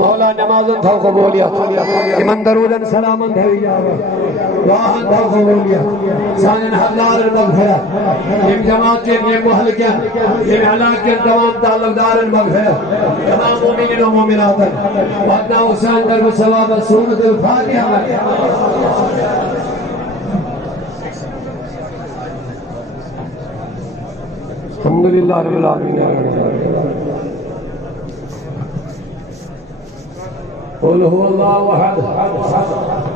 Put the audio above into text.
मौला नमाज़न था कबूलियत इमन दरूदन सलामन धैया वाहन था कबूलियत सानन हज़ार मग़फ़िरत इम जमात के ये मुहल्लिकन इम अलाक़ के तमाम ताल्लुक़दारन मग़फ़िरत तमाम मोमिनीन व मोमिनातन वअदना हुसैन दर सवाब सूरतुल फातिहा अल्हम्दुलिल्लाह रब्बिल आलमीन قل هو الله احد